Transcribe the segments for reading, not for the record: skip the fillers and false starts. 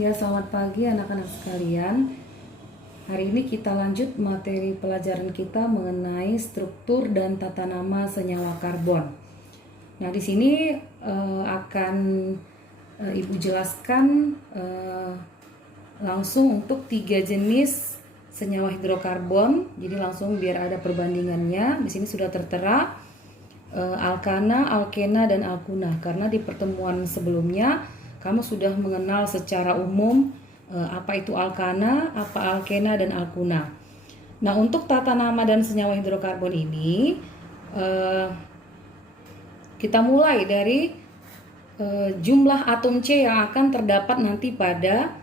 Ya, selamat pagi anak-anak sekalian. Hari ini kita lanjut materi pelajaran kita mengenai struktur dan tata nama senyawa karbon. Nah, di sini akan Ibu jelaskan langsung untuk 3 jenis senyawa hidrokarbon. Jadi langsung biar ada perbandingannya. Di sini sudah tertera alkana, alkena, dan alkuna. Karena di pertemuan sebelumnya kamu sudah mengenal secara umum apa itu alkana, apa alkena, dan alkuna. Nah, untuk tata nama dan senyawa hidrokarbon ini kita mulai dari jumlah atom C yang akan terdapat nanti pada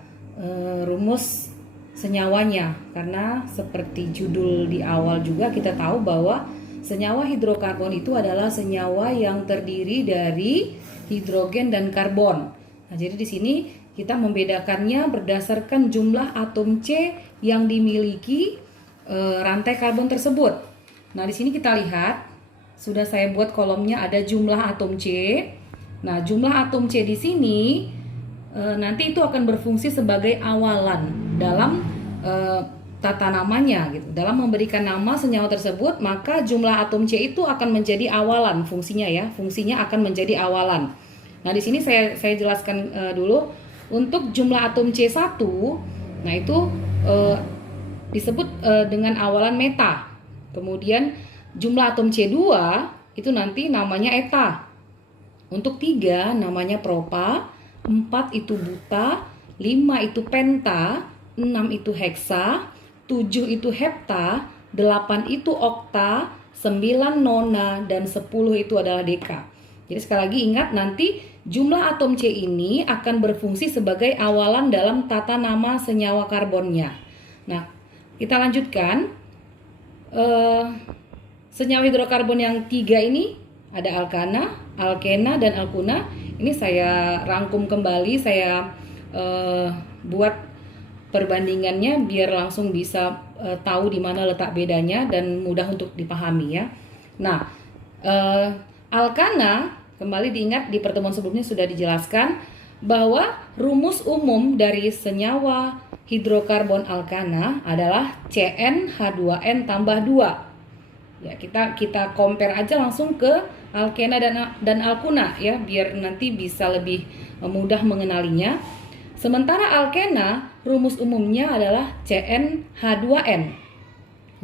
rumus senyawanya. Karena seperti judul di awal juga kita tahu bahwa senyawa hidrokarbon itu adalah senyawa yang terdiri dari hidrogen dan karbon. Nah, jadi di sini kita membedakannya berdasarkan jumlah atom C yang dimiliki rantai karbon tersebut. Nah, di sini kita lihat sudah saya buat kolomnya ada jumlah atom C. Nah, jumlah atom C di sini nanti itu akan berfungsi sebagai awalan dalam tata namanya gitu. Dalam memberikan nama senyawa tersebut, maka jumlah atom C itu akan menjadi awalan fungsinya ya. Fungsinya akan menjadi awalan. Nah, di sini saya jelaskan dulu untuk jumlah atom C1. Nah, itu disebut dengan awalan meta. Kemudian jumlah atom C2 itu nanti namanya eta. Untuk 3 namanya propa, 4 itu buta, 5 itu penta, 6 itu heksa, 7 itu hepta, 8 itu okta, 9 nona, dan 10 itu adalah deka. Jadi sekali lagi ingat, nanti jumlah atom C ini akan berfungsi sebagai awalan dalam tata nama senyawa karbonnya. Nah, kita lanjutkan. Senyawa hidrokarbon yang 3 ini ada alkana, alkena, dan alkuna. Ini saya rangkum kembali, saya buat perbandingannya biar langsung bisa tahu di mana letak bedanya dan mudah untuk dipahami ya. Nah, alkana, kembali diingat di pertemuan sebelumnya sudah dijelaskan bahwa rumus umum dari senyawa hidrokarbon alkana adalah CnH2n tambah 2. Ya, kita compare aja langsung ke alkena dan alkuna ya, biar nanti bisa lebih mudah mengenalinya. Sementara alkena rumus umumnya adalah CnH2n.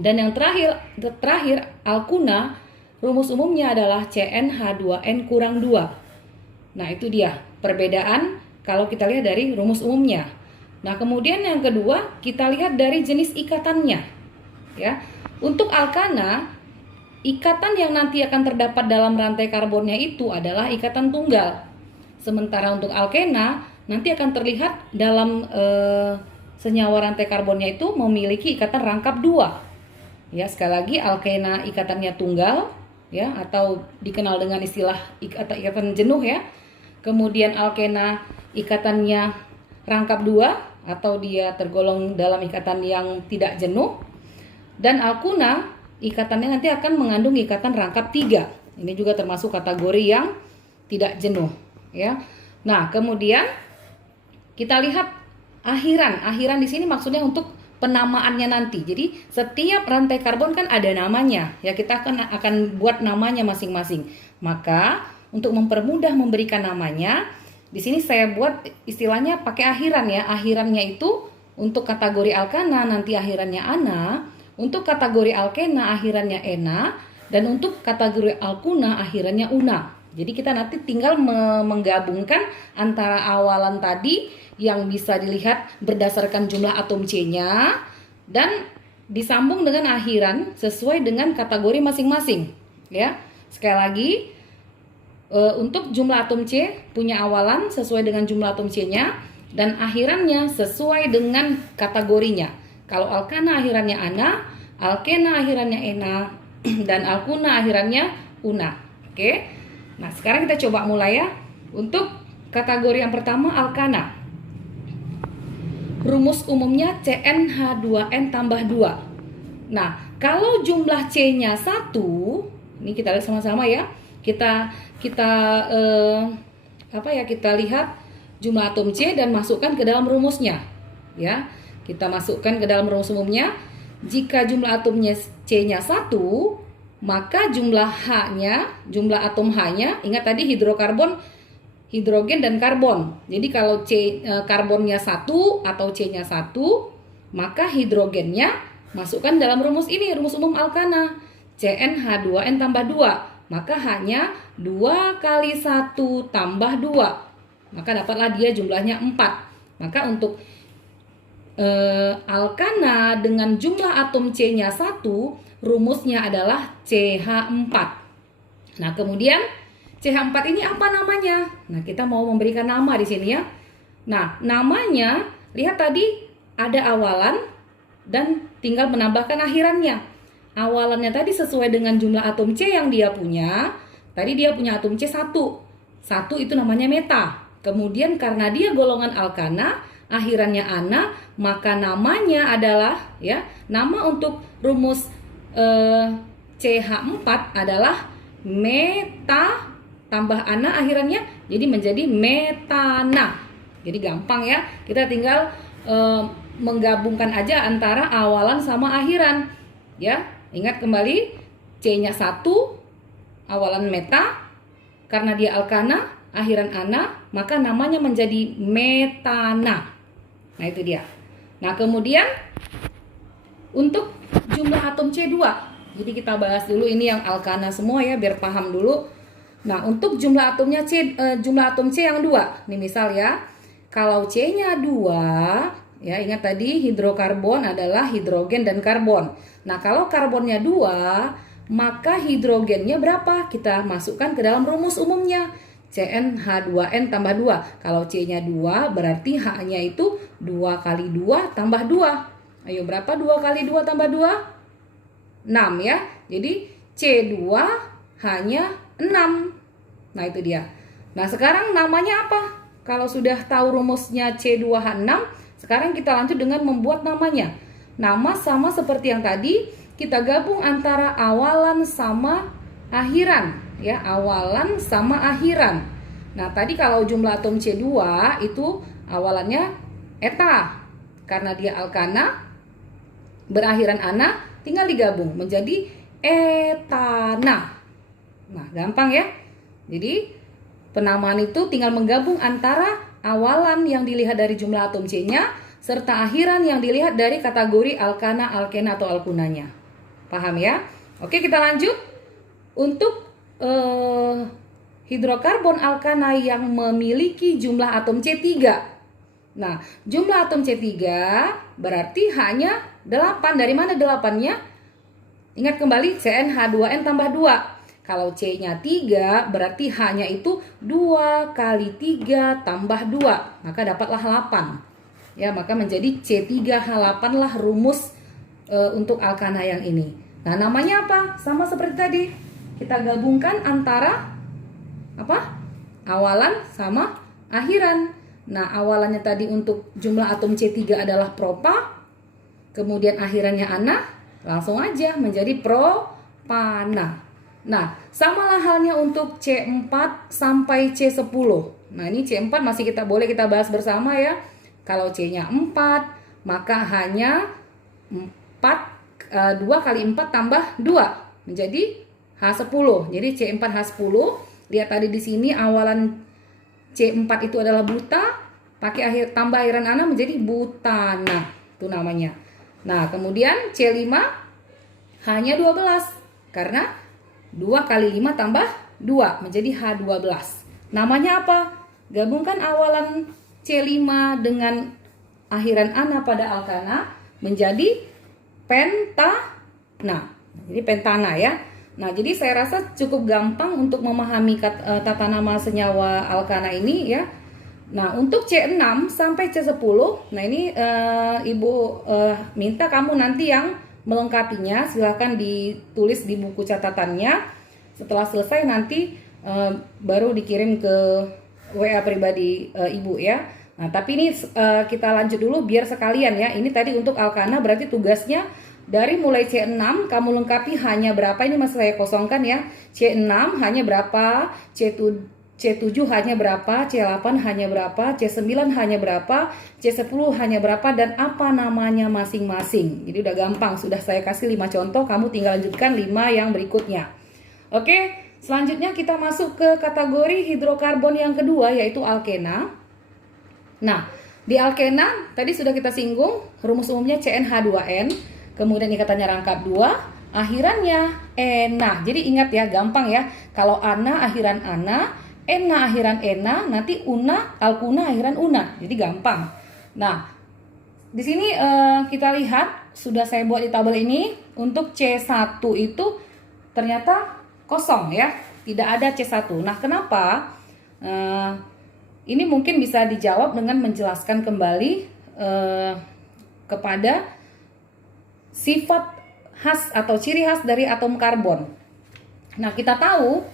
Dan yang terakhir alkuna rumus umumnya adalah CnH2n kurang 2. Nah, itu dia perbedaan kalau kita lihat dari rumus umumnya. Nah, kemudian yang kedua kita lihat dari jenis ikatannya. Ya. Untuk alkana, ikatan yang nanti akan terdapat dalam rantai karbonnya itu adalah ikatan tunggal. Sementara untuk alkena nanti akan terlihat dalam senyawa rantai karbonnya itu memiliki ikatan rangkap 2. Ya, sekali lagi alkena ikatannya tunggal ya, atau dikenal dengan istilah ikatan jenuh ya. Kemudian alkena ikatannya rangkap 2 atau dia tergolong dalam ikatan yang tidak jenuh. Dan alkuna ikatannya nanti akan mengandung ikatan rangkap 3. Ini juga termasuk kategori yang tidak jenuh ya. Nah, kemudian kita lihat akhiran di sini maksudnya untuk penamaannya nanti. Jadi setiap rantai karbon kan ada namanya ya, kita akan buat namanya masing-masing. Maka untuk mempermudah memberikan namanya, di sini saya buat istilahnya pakai akhiran ya. Akhirannya itu untuk kategori alkana nanti akhirannya ana, untuk kategori alkena akhirannya ena, dan untuk kategori alkuna akhirannya una. Jadi kita nanti tinggal menggabungkan antara awalan tadi yang bisa dilihat berdasarkan jumlah atom C-nya dan disambung dengan akhiran sesuai dengan kategori masing-masing ya. Sekali lagi, untuk jumlah atom C punya awalan sesuai dengan jumlah atom C-nya dan akhirannya sesuai dengan kategorinya. Kalau alkana akhirannya ana, alkena akhirannya ena, dan alkuna akhirannya una. Oke. Nah, sekarang kita coba mulai ya. Untuk kategori yang pertama alkana. Rumus umumnya CnH2n tambah 2. Nah, kalau jumlah C-nya 1, ini kita lihat sama-sama ya. Kita lihat jumlah atom C dan masukkan ke dalam rumusnya. Ya, kita masukkan ke dalam rumus umumnya. Jika jumlah atomnya C-nya 1, maka jumlah H-nya, jumlah atom H-nya, ingat tadi hidrokarbon, hidrogen dan karbon. Jadi kalau karbonnya 1 atau C-nya 1, maka hidrogennya masukkan dalam rumus ini, rumus umum alkana. CnH2n tambah 2. Maka H-nya 2 kali 1 tambah 2. Maka dapatlah dia jumlahnya 4. Maka untuk alkana dengan jumlah atom C-nya 1, rumusnya adalah CH4. Nah, kemudian CH4 ini apa namanya? Nah, kita mau memberikan nama di sini ya. Nah, namanya, lihat tadi ada awalan dan tinggal menambahkan akhirannya. Awalannya tadi sesuai dengan jumlah atom C yang dia punya. Tadi dia punya atom C1. 1 itu namanya meta. Kemudian karena dia golongan alkana, akhirannya ana, maka namanya adalah ya, nama untuk rumus CH4 adalah meta tambah ana akhirannya jadi menjadi metana. Jadi gampang ya, kita tinggal menggabungkan aja antara awalan sama akhiran. Ya, ingat kembali C-nya 1, awalan meta, karena dia alkana, akhiran ana, maka namanya menjadi metana. Nah, itu dia. Nah, kemudian untuk jumlah atom C2. Jadi kita bahas dulu ini yang alkana semua ya, biar paham dulu. Nah, untuk jumlah atomnya jumlah atom C yang 2. Nih misal ya, kalau C-nya 2, ya ingat tadi hidrokarbon adalah hidrogen dan karbon. Nah, kalau karbonnya 2, maka hidrogennya berapa? Kita masukkan ke dalam rumus umumnya. CnH2n tambah 2. Kalau C-nya 2, berarti H-nya itu 2 kali 2 tambah 2. Ayo, berapa 2 kali 2 tambah 2? 6 ya. Jadi C2 H-nya 6. Nah, itu dia. Nah, sekarang namanya apa? Kalau sudah tahu rumusnya C2H6, sekarang kita lanjut dengan membuat namanya. Nama sama seperti yang tadi, kita gabung antara awalan sama akhiran. Ya, awalan sama akhiran. Nah, tadi kalau jumlah atom C2 itu awalannya eta. Karena dia alkana, berakhiran ana, tinggal digabung menjadi etana. Nah, gampang ya. Jadi, penamaan itu tinggal menggabung antara awalan yang dilihat dari jumlah atom C-nya serta akhiran yang dilihat dari kategori alkana, alkena atau alkunanya. Paham ya? Oke, kita lanjut. Untuk hidrokarbon alkana yang memiliki jumlah atom C3. Nah, jumlah atom C3 berarti hanya 8. Dari mana 8-nya? Ingat kembali CnH2n tambah 2. Kalau C-nya 3 berarti H-nya itu 2 kali 3 tambah 2. Maka dapatlah 8. Ya, maka menjadi C3H8 lah rumus untuk alkana yang ini. Nah, namanya apa? Sama seperti tadi. Kita gabungkan antara apa? Awalan sama akhiran. Nah, awalannya tadi untuk jumlah atom C3 adalah propa. Kemudian akhirannya ana. Langsung aja menjadi propana. Nah, samalah halnya untuk C4 sampai C10. Nah, ini C4 masih boleh kita bahas bersama ya. Kalau C-nya 4, maka hanya 2 kali 4 tambah 2 menjadi H10. Jadi C4 H10. Lihat tadi di sini awalan C4 itu adalah buta, pakai tambah akhiran ana menjadi butana. Itu namanya. Nah, kemudian C5 hanya 12 karena 2 kali 5 tambah 2 menjadi H12. Namanya apa? Gabungkan awalan C5 dengan akhiran ana pada alkana menjadi pentana. Jadi pentana ya. Nah, jadi saya rasa cukup gampang untuk memahami tata nama senyawa alkana ini ya. Nah, untuk C6 sampai C10, nah ini Ibu minta kamu nanti yang melengkapinya, silahkan ditulis di buku catatannya. Setelah selesai nanti baru dikirim ke WA pribadi Ibu ya. Nah, tapi ini kita lanjut dulu biar sekalian ya. Ini tadi untuk alkana berarti tugasnya dari mulai C6 kamu lengkapi hanya berapa, ini masih saya kosongkan ya. C6 hanya berapa, C7 C7 hanya berapa, C8 hanya berapa, C9 hanya berapa, C10 hanya berapa, dan apa namanya masing-masing. Jadi udah gampang, sudah saya kasih 5 contoh, kamu tinggal lanjutkan 5 yang berikutnya. Oke, selanjutnya kita masuk ke kategori hidrokarbon yang kedua, yaitu alkena. Nah, di alkena tadi sudah kita singgung, rumus umumnya CnH2n, kemudian ikatannya rangkap 2, akhirannya ena. Jadi ingat ya, gampang ya, kalau ana akhiran ana, ena akhiran ena, nanti una alkuna akhiran una. Jadi gampang. Nah, di sini kita lihat sudah saya buat di tabel ini. Untuk C1 itu ternyata kosong ya, tidak ada C1. Nah, kenapa? Ini mungkin bisa dijawab dengan menjelaskan kembali kepada sifat khas atau ciri khas dari atom karbon. Nah, kita tahu.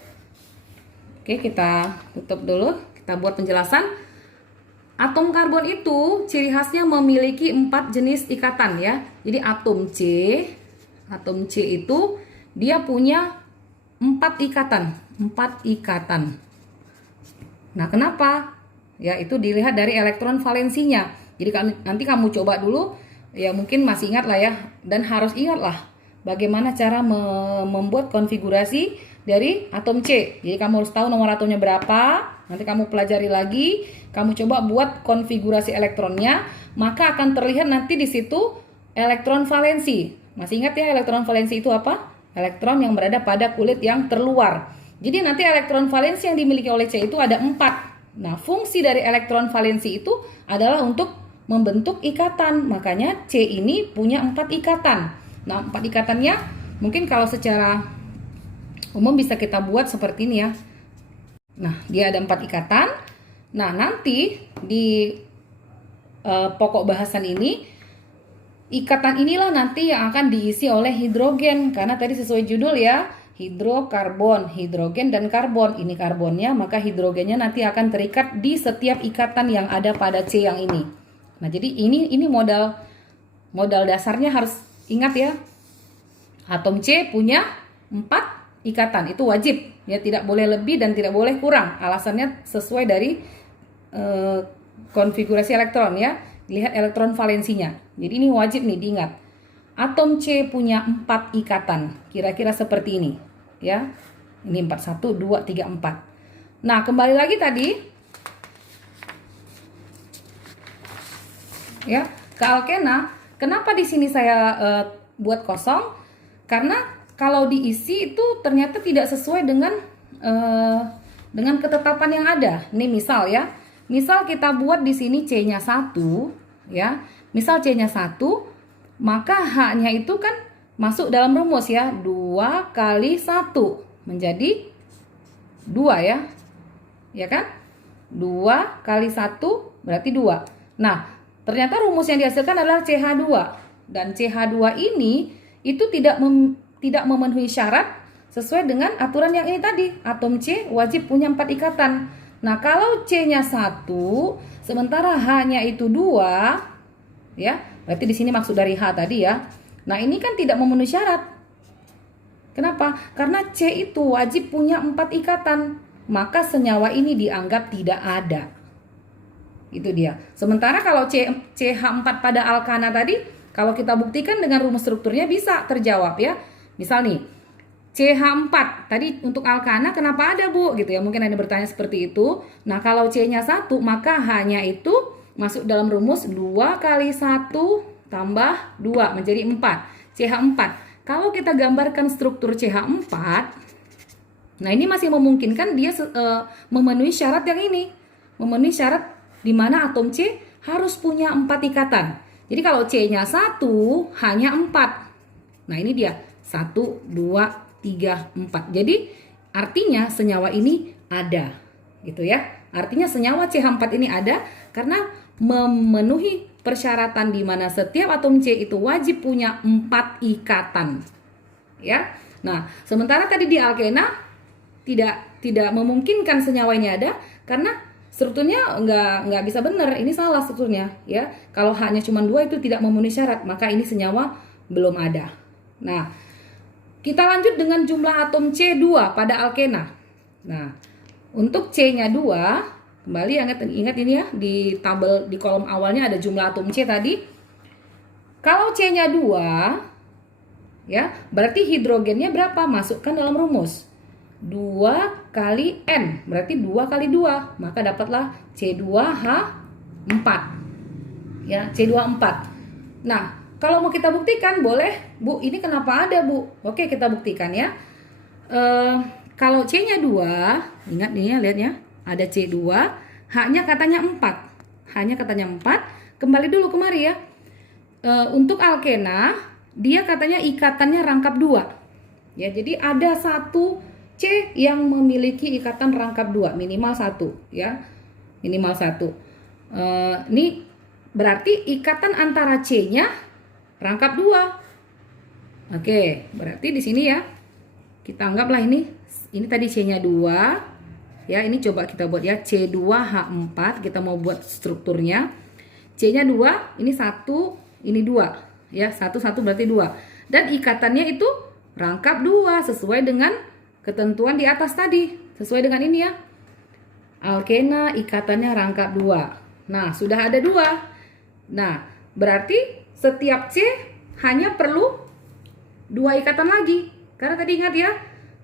Oke, kita tutup dulu. Kita buat penjelasan. Atom karbon itu ciri khasnya memiliki 4 jenis ikatan ya. Jadi atom C itu dia punya 4 ikatan. 4 ikatan. Nah, kenapa? Ya, itu dilihat dari elektron valensinya. Jadi nanti kamu coba dulu. Ya, mungkin masih ingat lah ya. Dan harus ingat lah bagaimana cara membuat konfigurasi dari atom C. Jadi kamu harus tahu nomor atomnya berapa. Nanti kamu pelajari lagi. Kamu coba buat konfigurasi elektronnya. Maka akan terlihat nanti di situ elektron valensi. Masih ingat ya, elektron valensi itu apa? Elektron yang berada pada kulit yang terluar. Jadi nanti elektron valensi yang dimiliki oleh C itu ada 4. Nah, fungsi dari elektron valensi itu adalah untuk membentuk ikatan. Makanya C ini punya 4 ikatan. Nah, 4 ikatannya mungkin kalau secara umum bisa kita buat seperti ini ya. Nah, dia ada 4 ikatan. Nah, nanti di pokok bahasan ini, ikatan inilah nanti yang akan diisi oleh hidrogen. Karena tadi sesuai judul ya, hidrokarbon, hidrogen dan karbon. Ini karbonnya, maka hidrogennya nanti akan terikat di setiap ikatan yang ada pada C yang ini. Nah, jadi ini modal dasarnya harus ingat ya. Atom C punya 4 ikatan, itu wajib ya, tidak boleh lebih dan tidak boleh kurang. Alasannya sesuai dari konfigurasi elektron ya. Lihat elektron valensinya. Jadi ini wajib nih diingat. Atom C punya 4 ikatan. Kira-kira seperti ini ya. Ini 4, 1, 2, 3, 4. Nah, kembali lagi tadi ya ke alkena. Kenapa di sini saya buat kosong? Karena kalau diisi itu ternyata tidak sesuai dengan ketetapan yang ada. Ini misal ya. Misal kita buat di sini C-nya 1 ya. Misal C-nya 1, maka H-nya itu kan masuk dalam rumus ya. 2 kali 1 menjadi 2 ya. Ya kan? 2 kali 1 berarti 2. Nah, ternyata rumus yang dihasilkan adalah CH2. Dan CH2 ini itu tidak memenuhi syarat sesuai dengan aturan yang ini tadi. Atom C wajib punya 4 ikatan. Nah, kalau C-nya 1, sementara H-nya itu 2, ya, berarti di sini maksud dari H tadi ya. Nah, ini kan tidak memenuhi syarat. Kenapa? Karena C itu wajib punya 4 ikatan. Maka senyawa ini dianggap tidak ada. Itu dia. Sementara kalau CH4 pada alkana tadi, kalau kita buktikan dengan rumus strukturnya bisa terjawab ya. Misal nih, CH4 tadi untuk alkana kenapa ada Bu? Gitu ya, mungkin ada bertanya seperti itu. Nah, kalau C-nya 1, maka H-nya itu masuk dalam rumus 2 kali 1 tambah 2 menjadi 4. CH4. Kalau kita gambarkan struktur CH4, nah ini masih memungkinkan dia memenuhi syarat yang ini. Memenuhi syarat di mana atom C harus punya 4 ikatan. Jadi kalau C-nya 1, hanya 4. Nah, ini dia. 1, 2, 3, 4. Jadi artinya senyawa ini ada. Gitu ya. Artinya senyawa CH4 ini ada karena memenuhi persyaratan di mana setiap atom C itu wajib punya 4 ikatan. Ya. Nah, sementara tadi di alkena tidak memungkinkan senyawa ini ada karena strukturnya nggak bisa benar. Ini salah strukturnya ya. Kalau H-nya cuma 2 itu tidak memenuhi syarat, maka ini senyawa belum ada. Nah, kita lanjut dengan jumlah atom C2 pada alkena. Nah, Untuk C-nya 2, kembali ingat ini ya, di tabel di kolom awalnya ada jumlah atom C tadi. Kalau C-nya 2, ya, berarti hidrogennya berapa? Masukkan dalam rumus. 2 kali N, berarti 2 kali 2, maka dapatlah C2H4. Ya, C24. Nah, kalau mau kita buktikan boleh, Bu, ini kenapa ada, Bu? Oke, kita buktikan ya. Kalau C-nya 2, ingat nih ya, lihat ya, ada C2, H-nya katanya 4. H-nya katanya 4, kembali dulu kemari ya. Untuk alkena, dia katanya ikatannya rangkap 2. Ya, jadi ada satu C yang memiliki ikatan rangkap 2, minimal 1 ya. Minimal 1. Ini berarti ikatan antara C-nya rangkap 2. Oke, berarti di sini ya. Kita anggaplah ini tadi C-nya 2. Ya, ini coba kita buat ya, C2H4, kita mau buat strukturnya. C-nya 2, ini 1, ini 2. Ya, 1 berarti 2. Dan ikatannya itu rangkap 2 sesuai dengan ketentuan di atas tadi, sesuai dengan ini ya. Alkena ikatannya rangkap 2. Nah, sudah ada 2. Nah, berarti setiap C hanya perlu 2 ikatan lagi. Karena tadi ingat ya,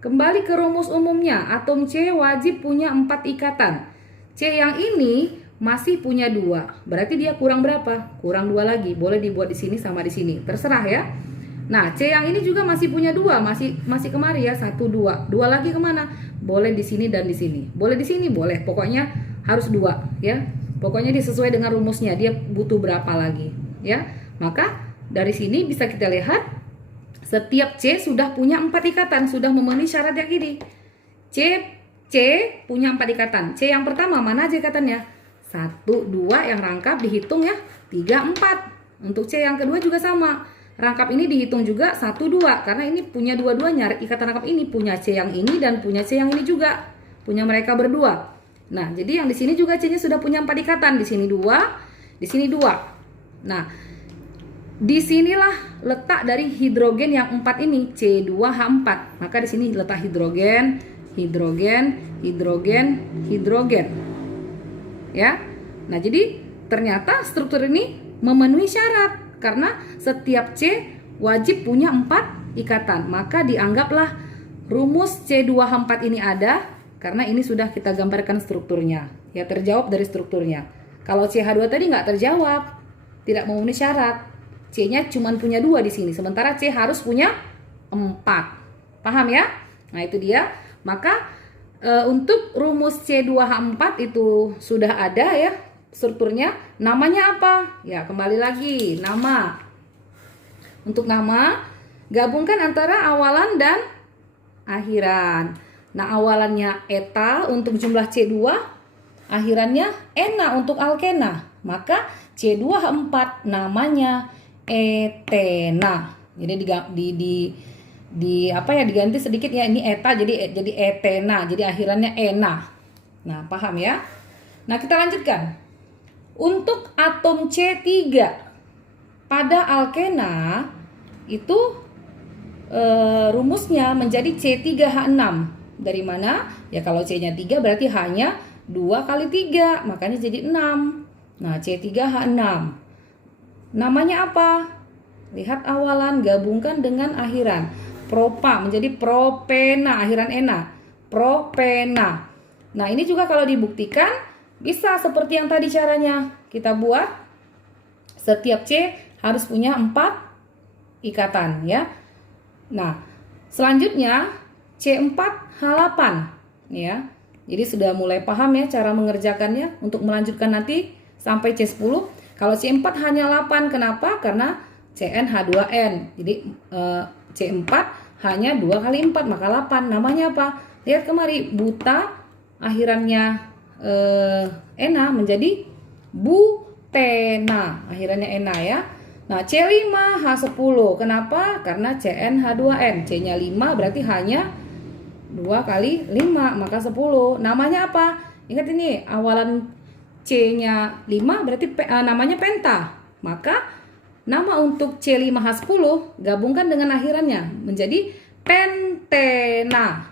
kembali ke rumus umumnya, atom C wajib punya 4 ikatan. C yang ini masih punya 2. Berarti dia kurang berapa? Kurang 2 lagi. Boleh dibuat di sini sama di sini. Terserah ya. Nah, C yang ini juga masih punya 2, masih kemari ya, 1 2. 2 lagi kemana? Boleh di sini dan di sini. Boleh di sini, boleh. Pokoknya harus 2 ya. Pokoknya disesuai dengan rumusnya, dia butuh berapa lagi ya. Maka dari sini bisa kita lihat setiap C sudah punya 4 ikatan, sudah memenuhi syarat yang ini. C punya 4 ikatan. C yang pertama mana aja ikatannya? 1 2 yang rangkap dihitung ya, 3 4. Untuk C yang kedua juga sama. Rangkap ini dihitung juga 1 2 karena ini punya dua-duanya. Ikatan rangkap ini punya C yang ini dan punya C yang ini juga. Punya mereka berdua. Nah, jadi yang di sini juga C-nya sudah punya 4 ikatan. Di sini 2, di sini 2. Nah, disinilah letak dari hidrogen yang 4 ini, C2H4. Maka di sini letak hidrogen, hidrogen, hidrogen, hidrogen. Ya. Nah, jadi ternyata struktur ini memenuhi syarat. Karena setiap C wajib punya 4 ikatan. Maka dianggaplah rumus C2H4 ini ada. Karena ini sudah kita gambarkan strukturnya. Ya, terjawab dari strukturnya. Kalau CH2 tadi nggak terjawab. Tidak memenuhi syarat. C-nya cuma punya 2 di sini. Sementara C harus punya 4. Paham ya? Nah, itu dia. Maka untuk rumus C2H4 itu sudah ada ya. Strukturnya, namanya apa? Ya, kembali lagi, nama. Untuk nama, gabungkan antara awalan dan akhiran. Nah, awalannya eta untuk jumlah C2, akhirannya ena untuk alkena. Maka C2H4 namanya etena. Jadi diganti sedikit ya, ini eta jadi etena. Jadi akhirannya ena. Nah, paham ya? Nah, kita lanjutkan. Untuk atom C3 pada alkena itu rumusnya menjadi C3H6. Dari mana? Ya, kalau C-nya 3 berarti H-nya 2 kali 3, makanya jadi 6. Nah, C3H6. Namanya apa? Lihat awalan, gabungkan dengan akhiran. Propa menjadi propena, akhiran ena. Propena. Nah, ini juga kalau dibuktikan bisa seperti yang tadi caranya kita buat. Setiap C harus punya 4 ikatan ya. Nah, selanjutnya C4H8 ya. Jadi sudah mulai paham ya cara mengerjakannya. Untuk melanjutkan nanti sampai C10. Kalau C4 hanya 8, kenapa? Karena CnH2n. Jadi C4 hanya 2 kali 4 maka 8. Namanya apa? Lihat kemari, buta akhirannya ena menjadi butena, akhirannya ena ya. Nah, C5H10 kenapa? Karena CnH2n, C-nya 5 berarti hanya 2 kali 5 maka 10. Namanya apa? Ingat ini awalan C-nya 5 berarti namanya penta. Maka nama untuk C5H10 gabungkan dengan akhirannya menjadi pentena.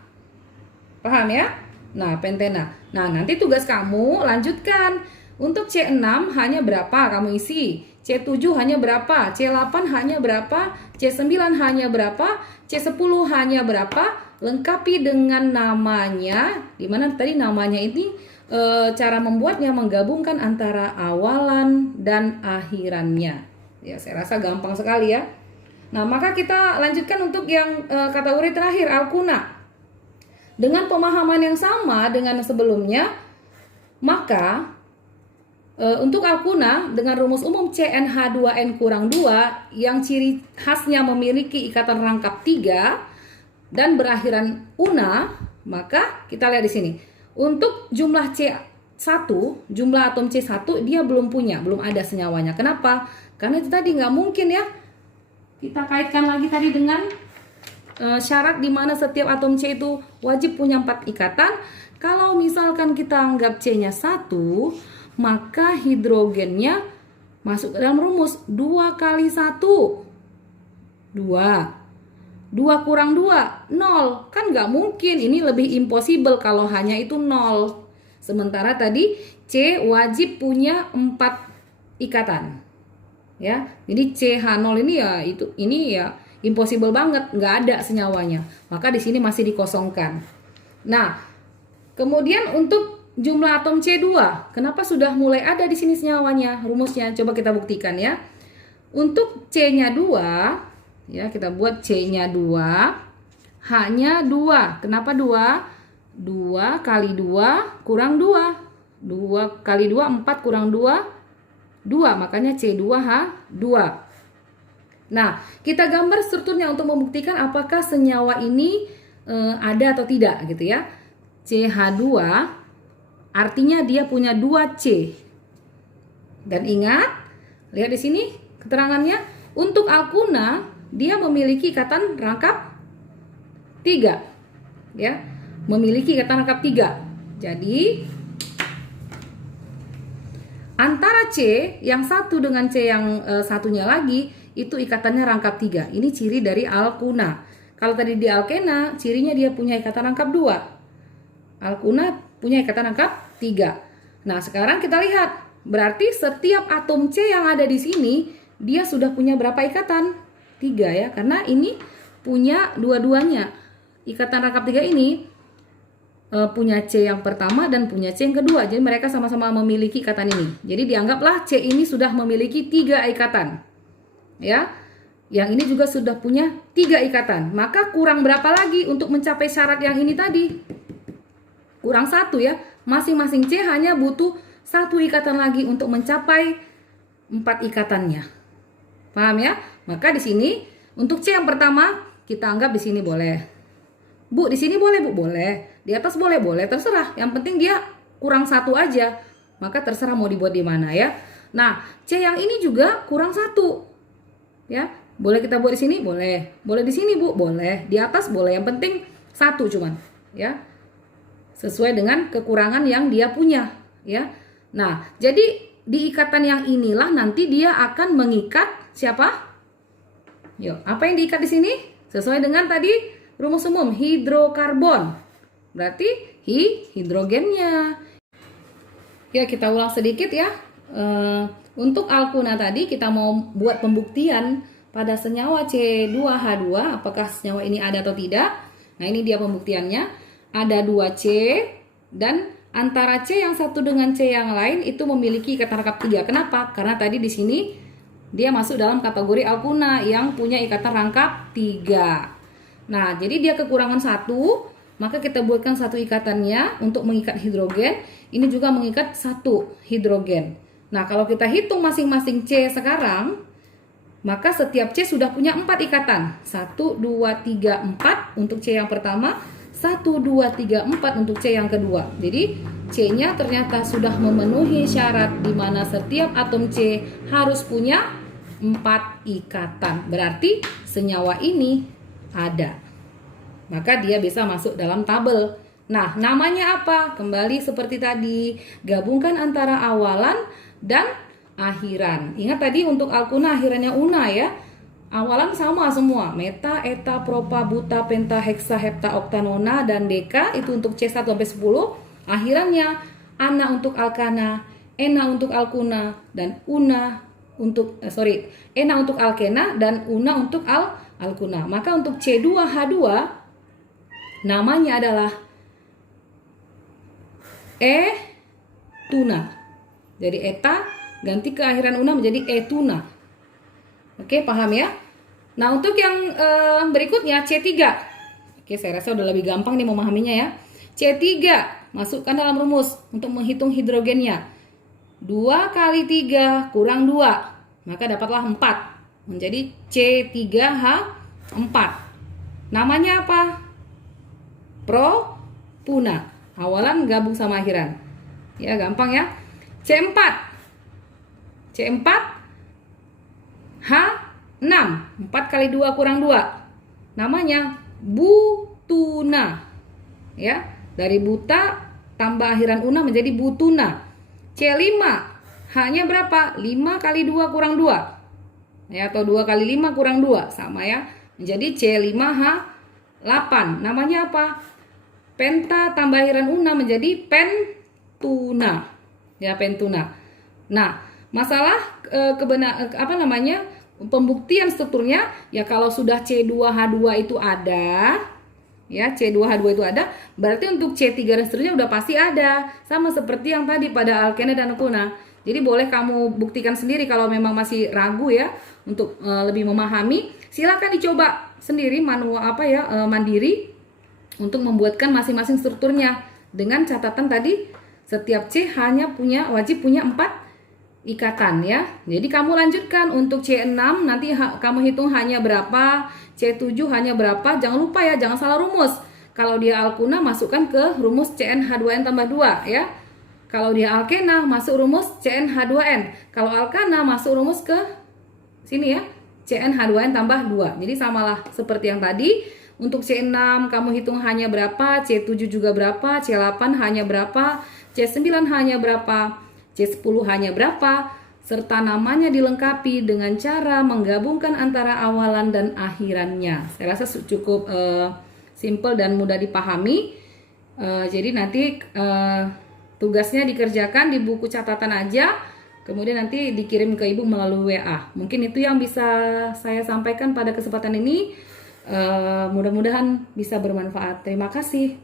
Paham ya? Nah, pentena. Nah, nanti tugas kamu lanjutkan. Untuk C6 hanya berapa kamu isi? C7 hanya berapa? C8 hanya berapa? C9 hanya berapa? C10 hanya berapa? Lengkapi dengan namanya. Dimana tadi namanya ini cara membuatnya menggabungkan antara awalan dan akhirannya. Ya, saya rasa gampang sekali ya. Nah, maka kita lanjutkan untuk yang kategori terakhir, alkuna. Dengan pemahaman yang sama dengan sebelumnya, maka untuk alkuna dengan rumus umum CnH2n kurang 2 yang ciri khasnya memiliki ikatan rangkap 3 dan berakhiran una, maka kita lihat di sini. Untuk jumlah C1, jumlah atom C1 dia belum ada senyawanya. Kenapa? Karena itu tadi nggak mungkin ya. Kita kaitkan lagi tadi dengan syarat di mana setiap atom C itu wajib punya 4 ikatan. Kalau misalkan kita anggap C-nya 1, maka hidrogennya masuk ke dalam rumus 2 kali 1 2 2 kurang 2 0. Kan nggak mungkin, ini lebih impossible kalau hanya itu 0. Sementara tadi C wajib punya 4 ikatan ya. Jadi CH0 ini ya impossible banget, nggak ada senyawanya. Maka di sini masih dikosongkan. Nah, kemudian untuk jumlah atom C2, kenapa sudah mulai ada di sini senyawanya? Rumusnya coba kita buktikan ya. Untuk C-nya 2, ya kita buat C-nya 2, H-nya 2. Kenapa 2? 2 kali 2 kurang 2. 2 kali 2 4 kurang 2 2, makanya C2H2. Nah, kita gambar strukturnya untuk membuktikan apakah senyawa ini ada atau tidak gitu ya. CH2 artinya dia punya 2C. Dan ingat, lihat di sini keterangannya, untuk alkuna dia memiliki ikatan rangkap 3. Ya, memiliki ikatan rangkap 3. Jadi antara C yang satu dengan C yang satunya lagi itu ikatannya rangkap 3. Ini ciri dari alkuna. Kalau tadi di alkena, cirinya dia punya ikatan rangkap 2. Alkuna punya ikatan rangkap 3. Nah, sekarang kita lihat. Berarti setiap atom C yang ada di sini, dia sudah punya berapa ikatan? 3 ya, karena ini punya dua-duanya. Ikatan rangkap 3 ini punya C yang pertama dan punya C yang kedua. Jadi mereka sama-sama memiliki ikatan ini. Jadi dianggaplah C ini sudah memiliki 3 ikatan. Ya, yang ini juga sudah punya 3 ikatan. Maka kurang berapa lagi untuk mencapai syarat yang ini tadi? Kurang 1 ya. Masing-masing C hanya butuh 1 ikatan lagi untuk mencapai 4 ikatannya. Paham ya? Maka di sini untuk C yang pertama kita anggap di sini boleh. Bu, di sini boleh, Bu? Boleh. Di atas boleh, terserah. Yang penting dia kurang 1 aja. Maka terserah mau dibuat di mana ya. Nah, C yang ini juga kurang 1. Ya, boleh kita buat di sini? Boleh. Boleh di sini, Bu? Boleh. Di atas boleh. Yang penting 1 cuman, ya. Sesuai dengan kekurangan yang dia punya, ya. Nah, jadi di ikatan yang inilah nanti dia akan mengikat siapa? Yuk, apa yang diikat di sini? Sesuai dengan tadi rumus umum hidrokarbon. Berarti hidrogennya. Ya, kita ulang sedikit ya. Untuk alkuna tadi kita mau buat pembuktian pada senyawa C2H2 apakah senyawa ini ada atau tidak. Nah, ini dia pembuktiannya. Ada 2C dan antara C yang satu dengan C yang lain itu memiliki ikatan rangkap 3. Kenapa? Karena tadi di sini dia masuk dalam kategori alkuna yang punya ikatan rangkap 3. Nah, jadi dia kekurangan 1, maka kita buatkan 1 ikatannya untuk mengikat hidrogen. Ini juga mengikat 1 hidrogen. Nah, kalau kita hitung masing-masing C sekarang, maka setiap C sudah punya 4 ikatan. 1, 2, 3, 4 untuk C yang pertama, 1, 2, 3, 4 untuk C yang kedua. Jadi C-nya ternyata sudah memenuhi syarat di mana setiap atom C harus punya 4 ikatan. Berarti senyawa ini ada. Maka dia bisa masuk dalam tabel. Nah, namanya apa? Kembali seperti tadi, gabungkan antara awalan dan akhiran. Ingat tadi untuk alkuna akhirannya una ya. Awalan sama semua, meta, eta, propa, buta, penta, heksa, hepta, okta, nona, dan deka itu untuk C1 sampai 10. Akhirannya ana untuk alkana, ena untuk alkuna, dan una untuk ena untuk alkena dan una untuk alkuna. Maka untuk C2H2 namanya adalah tuna. Jadi eta ganti keakhiran una menjadi tuna. Oke, paham ya? Nah, untuk yang berikutnya C3. Oke, saya rasa udah lebih gampang nih memahaminya ya. C3, masukkan dalam rumus untuk menghitung hidrogennya. 2 kali 3 kurang 2, maka dapatlah 4. Menjadi C3H4. Namanya apa? Propuna. Awalan gabung sama akhiran. Ya, gampang ya. C4. C4 H6. 4 kali 2 kurang 2. Namanya butuna. Ya, dari buta tambah akhiran una menjadi butuna. C5. H-nya berapa? 5 kali 2 kurang 2. Ya, atau 2 kali 5 kurang 2. Sama ya. Menjadi C5H8. Namanya apa? Penta tambah akhiran una menjadi pentuna. Ya, pentuna. Nah, masalah pembuktian strukturnya ya, kalau sudah C2H2 itu ada, ya C2H2 itu ada, berarti untuk C3 dan seterusnya udah pasti ada, sama seperti yang tadi pada alkena dan alkuna. Jadi boleh kamu buktikan sendiri kalau memang masih ragu ya untuk lebih memahami, silakan dicoba sendiri mandiri untuk membuatkan masing-masing strukturnya dengan catatan tadi setiap C hanya wajib punya 4 ikatan ya. Jadi kamu lanjutkan untuk C6 nanti kamu hitung hanya berapa, C7 hanya berapa. Jangan lupa ya, jangan salah rumus. Kalau dia alkuna masukkan ke rumus CnH2n tambah 2 ya. Kalau dia alkena masuk rumus CnH2n. Kalau alkana masuk rumus ke sini ya, CnH2n tambah 2. Jadi samalah seperti yang tadi. Untuk C6 kamu hitung hanya berapa, C7 juga berapa, C8 hanya berapa, C9 hanya berapa, C10 hanya berapa, serta namanya dilengkapi dengan cara menggabungkan antara awalan dan akhirannya. Saya rasa cukup simple dan mudah dipahami. Jadi nanti tugasnya dikerjakan di buku catatan aja, kemudian nanti dikirim ke ibu melalui WA. Mungkin itu yang bisa saya sampaikan pada kesempatan ini. Mudah-mudahan bisa bermanfaat. Terima kasih.